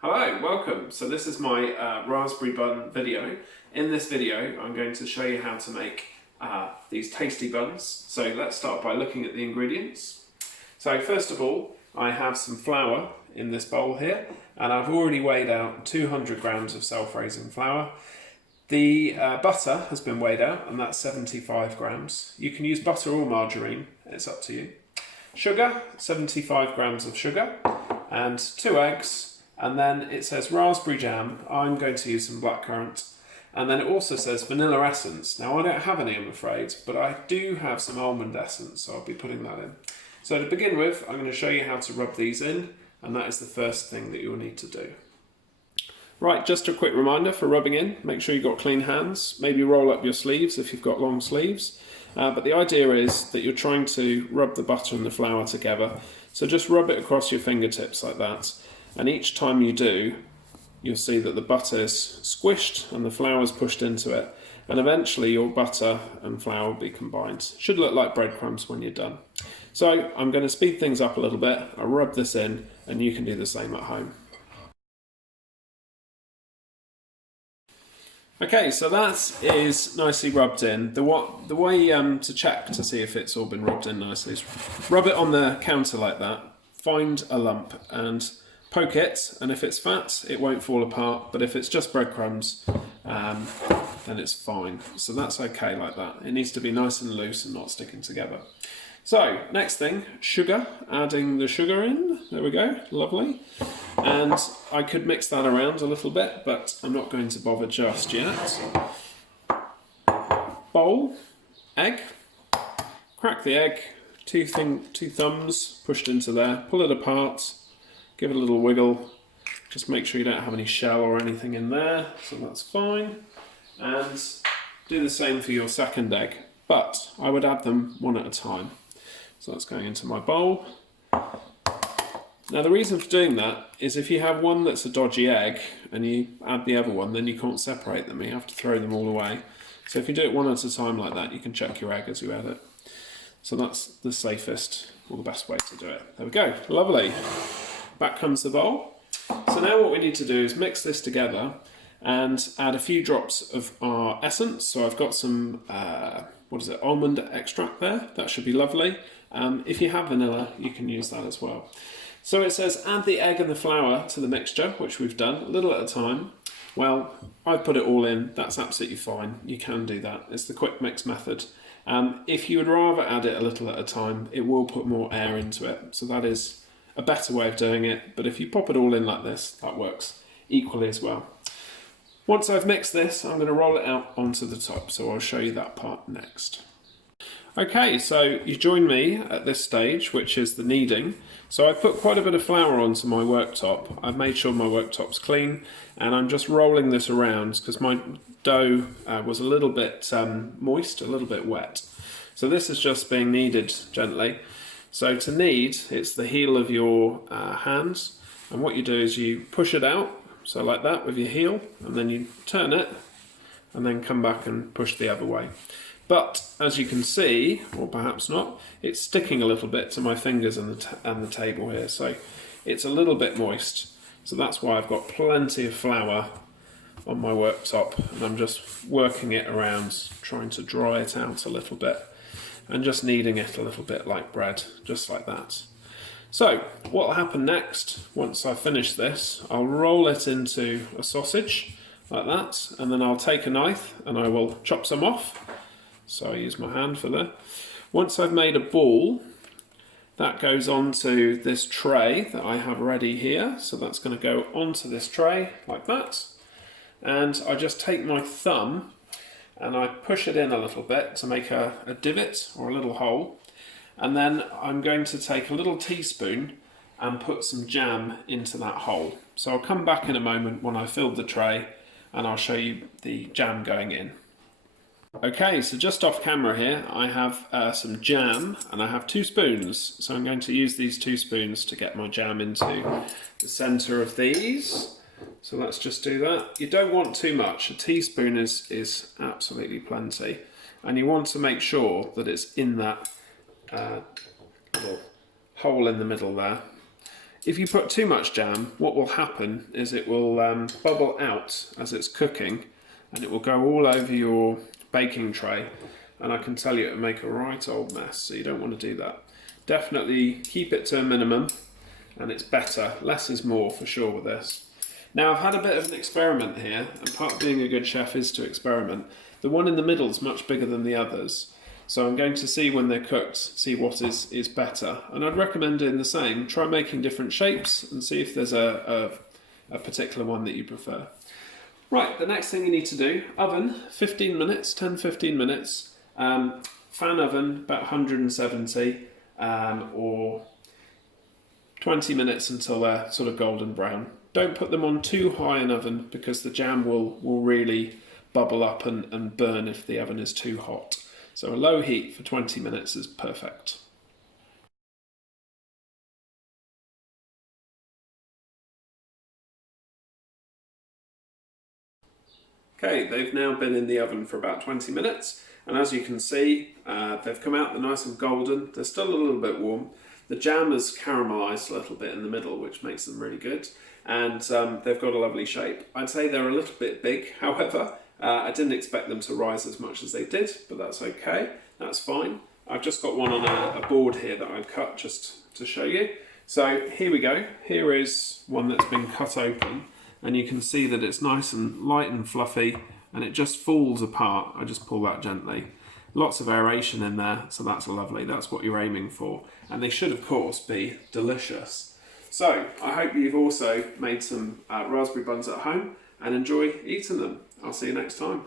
Hello, welcome. So this is my raspberry bun video. In this video I'm going to show you how to make these tasty buns. So let's start by looking at the ingredients. So first of all, I have some flour in this bowl here, and I've already weighed out 200 grams of self-raising flour. The butter has been weighed out, and that's 75 grams. You can use butter or margarine, it's up to you. Sugar, 75 grams of sugar, and 2 eggs. And then it says raspberry jam. I'm going to use some blackcurrant. And then it also says vanilla essence. Now I don't have any, I'm afraid, but I do have some almond essence, so I'll be putting that in. So to begin with, I'm going to show you how to rub these in, and that is the first thing that you'll need to do. Right, just a quick reminder for rubbing in, make sure you've got clean hands. Maybe roll up your sleeves if you've got long sleeves. But the idea is that you're trying to rub the butter and the flour together. So just rub it across your fingertips like that. And each time you do, you'll see that the butter is squished and the flour is pushed into it. And eventually your butter and flour will be combined. Should look like breadcrumbs when you're done. So I'm going to speed things up a little bit. I'll rub this in and you can do the same at home. Okay, so that is nicely rubbed in. The way to check to see if it's all been rubbed in nicely is rub it on the counter like that, find a lump and poke it, and if it's fat it won't fall apart, but if it's just breadcrumbs then it's fine. So that's okay like that. It needs to be nice and loose and not sticking together. So next thing, sugar, adding the sugar in, there we go, lovely. And I could mix that around a little bit, but I'm not going to bother just yet. Bowl, egg, crack the egg, two thumbs pushed into there, pull it apart, give it a little wiggle, just make sure you don't have any shell or anything in there, so that's fine. And do the same for your second egg, but I would add them one at a time. So that's going into my bowl. Now the reason for doing that is if you have one that's a dodgy egg and you add the other one, then you can't separate them, you have to throw them all away. So if you do it one at a time like that, you can check your egg as you add it. So that's the safest or the best way to do it. There we go, lovely. Back comes the bowl. So now what we need to do is mix this together and add a few drops of our essence. So I've got some, almond extract there. That should be lovely. If you have vanilla, you can use that as well. So it says add the egg and the flour to the mixture, which we've done, a little at a time. Well, I've put it all in, that's absolutely fine. You can do that. It's the quick mix method. If you would rather add it a little at a time, it will put more air into it. So that is a better way of doing it, but if you pop it all in like this, that works equally as well. Once I've mixed this, I'm going to roll it out onto the top, so I'll show you that part next. Okay, so you join me at this stage, which is the kneading. So I've put quite a bit of flour onto my worktop. I've made sure my worktop's clean, and I'm just rolling this around because my dough was a little bit moist, a little bit wet. So this is just being kneaded gently. So to knead, it's the heel of your hands, and what you do is you push it out, so like that with your heel, and then you turn it, and then come back and push the other way. But as you can see, or perhaps not, it's sticking a little bit to my fingers and the table here, so it's a little bit moist. So that's why I've got plenty of flour on my worktop, and I'm just working it around, trying to dry it out a little bit. And just kneading it a little bit like bread, just like that. So what will happen next, once I finish this, I'll roll it into a sausage like that, and then I'll take a knife and I will chop some off. So I use my hand for that. Once I've made a ball, that goes onto this tray that I have ready here. So that's going to go onto this tray like that. And I just take my thumb and I push it in a little bit to make a divot or a little hole, and then I'm going to take a little teaspoon and put some jam into that hole. So I'll come back in a moment when I filled the tray and I'll show you the jam going in. Okay, so just off camera here I have some jam and I have 2 spoons, so I'm going to use these 2 spoons to get my jam into the centre of these. So let's just do that. You don't want too much. A teaspoon is absolutely plenty. And you want to make sure that it's in that little hole in the middle there. if you put too much jam, what will happen is it will bubble out as it's cooking, and it will go all over your baking tray, and I can tell you it'll make a right old mess, so you don't want to do that. Definitely keep it to a minimum, and it's better. Less is more for sure with this. Now I've had a bit of an experiment here, and part of being a good chef is to experiment. The one in the middle is much bigger than the others, so I'm going to see when they're cooked, see what is better. And I'd recommend doing the same. Try making different shapes and see if there's a particular one that you prefer. Right, the next thing you need to do, oven, 15 minutes, 10-15 minutes. Fan oven, about 170, or 20 minutes until they're sort of golden brown. Don't put them on too high an oven because the jam will really bubble up and burn if the oven is too hot. So a low heat for 20 minutes is perfect. Okay, they've now been in the oven for about 20 minutes, and as you can see, they've come out, they're nice and golden. They're still a little bit warm. The jam has caramelised a little bit in the middle, which makes them really good, and they've got a lovely shape. I'd say they're a little bit big, however. I didn't expect them to rise as much as they did, but that's okay, that's fine. I've just got one on a board here that I've cut just to show you. So here we go, here is one that's been cut open, and you can see that it's nice and light and fluffy, and it just falls apart. I just pull that gently. Lots of aeration in there, so that's lovely. That's what you're aiming for. And they should, of course, be delicious. So I hope you've also made some raspberry buns at home and enjoy eating them. I'll see you next time.